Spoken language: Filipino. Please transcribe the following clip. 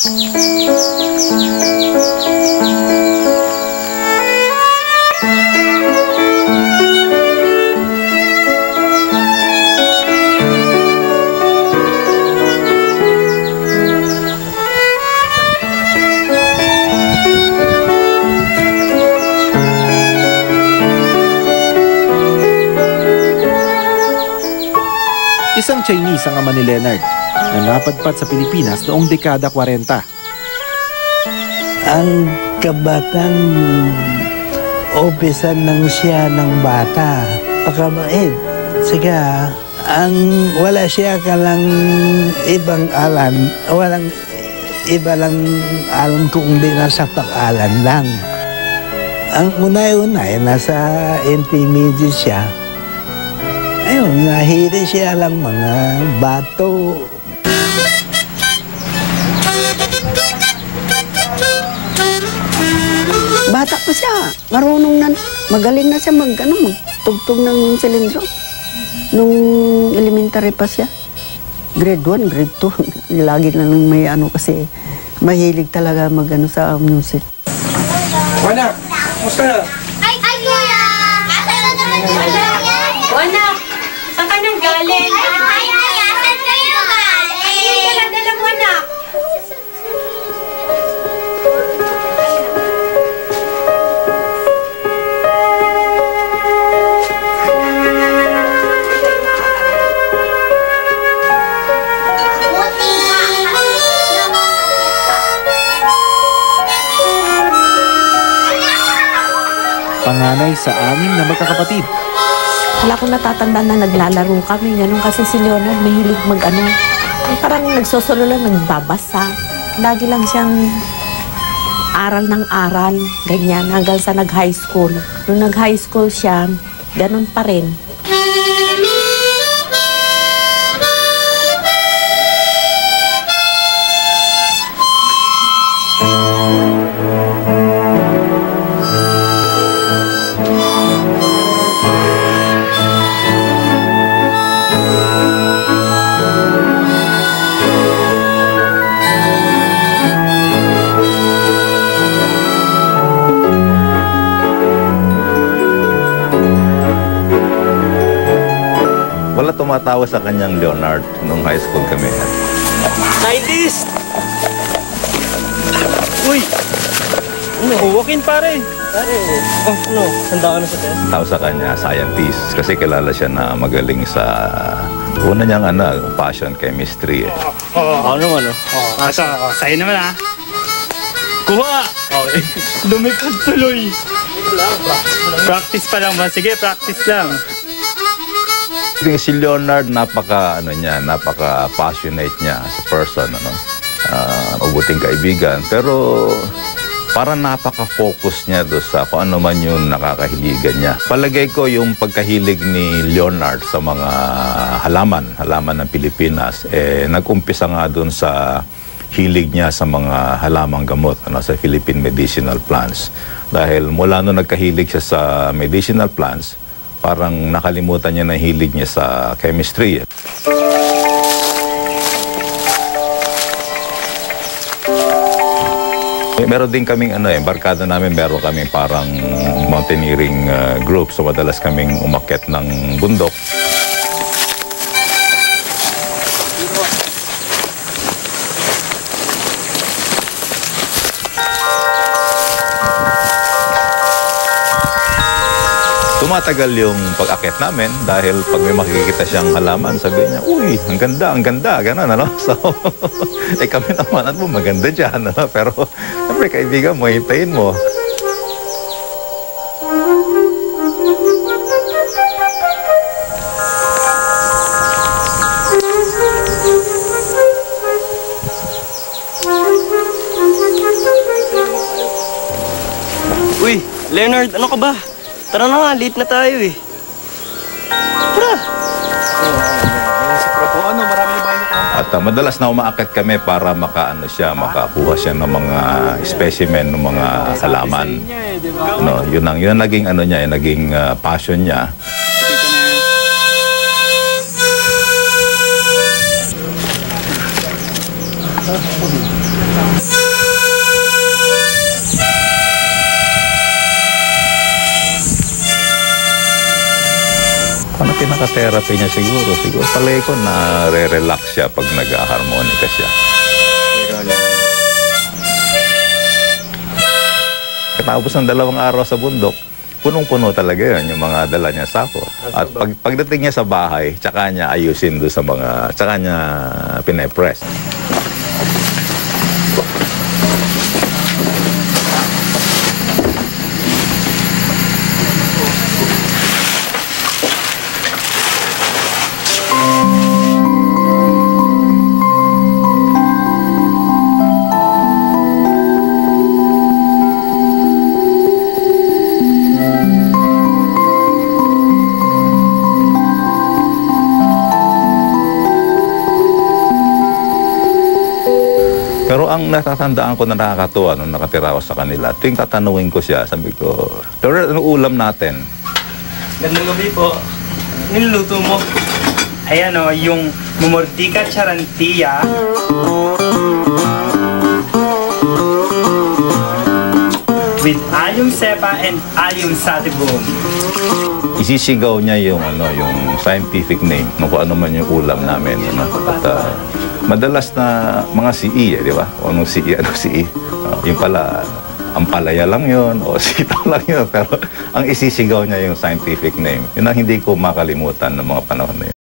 Isang Chinese ang ama ni Leonard na napadpad sa Pilipinas noong dekada 40. Ang kabatang opisan ng siya ng bata, pakamait. Sika, wala siya kalang ibang alam, walang iba lang alam kundi nasa pag-alam lang. Ang unay-unay, nasa intermediate siya. Ayun, nahiri siya lang mga bato. Bata pa siya, marunong na, magaling na siya magtugtog ng silindro. Nung elementary pa siya, grade 1, grade 2, lagi na lang may kasi mahilig talaga sa music. Wana, musta na? Ay, kuya! Asan na naman yung yan? Wana, saan ka nang galing? Ay, asan kayo galing? Ay, dala-dala mo, anak. Panganay sa 6 na magkakapatid. Wala akong natatandaan na naglalaro kami. Ganun kasi si Leonard mahilig parang nagsosolo lang, nagbabasa. Lagi lang siyang aral ng aral, ganyan, hanggang sa nag-high school. Nung nag-high school siya, ganun pa rin. Wala tumatawa sa kanyang Leonard nung high school kami. 90s! Uy! Walk-in pare! Pare, handa ka na sa test? Tao sa kanya, scientist. Kasi kilala siya na magaling sa una niyang passion, chemistry. Ako naman, sa'yo naman Kuha! Okay. Lumipad tuloy! Practice pa lang ba? Sige, practice lang. Si Leonard, napaka-passionate niya as a person, mabuting kaibigan. Pero parang napaka-focus niya doon sa kung ano man yung nakakahiligan niya. Palagay ko yung pagkahilig ni Leonard sa mga halaman ng Pilipinas, nag-umpisa nga doon sa hilig niya sa mga halamang gamot, sa Philippine medicinal plants. Dahil mula nung nagkahilig siya sa medicinal plants, parang nakalimutan niya na hilig niya sa chemistry. Meron din kaming barkada namin, meron kaming parang mountaineering group. So madalas kaming umakyat ng bundok. Tumatagal yung pag-akit namin dahil pag may makikita siyang halaman, sabi niya, uy, ang ganda, gano'n, So, kami naman, maganda dyan, Pero, siyempre, kaibigan mo, hintayin mo. Uy, Leonard, ano ka ba? Tara na nga, late na tayo Tara! At madalas na umaakit kami para makakuha siya ng mga specimen ng mga halaman. Yun ang naging naging passion niya. pinaka-therapy niya siguro. Siguro palagi ko na re-relax siya pag nag-harmonica siya. Katapos ng 2 araw sa bundok, punong-puno talaga yun, yung mga dala niya sako. At pagdating niya sa bahay, tsaka niya ayusin doon sa mga, tsaka niya pinapress. Pero ang natatandaan ko na nakakatuwa nung nakatira ako sa kanila, tuwing tatanungin ko siya, sabi ko, Lord, anong ulam natin? Gandang gabi po. Niluto mo. Ayan o, yung mumortika charantia. With alyong sepa and alyong satibum. Isisigaw niya yung scientific name ng kung ano man yung ulam namin. At madalas na mga CE, di ba? O anong CE, anong CE. Yung pala, ang palaya lang yun, o sitaw lang yun. Pero ang isisigaw niya yung scientific name. Yun ang hindi ko makalimutan ng mga panahon na yun.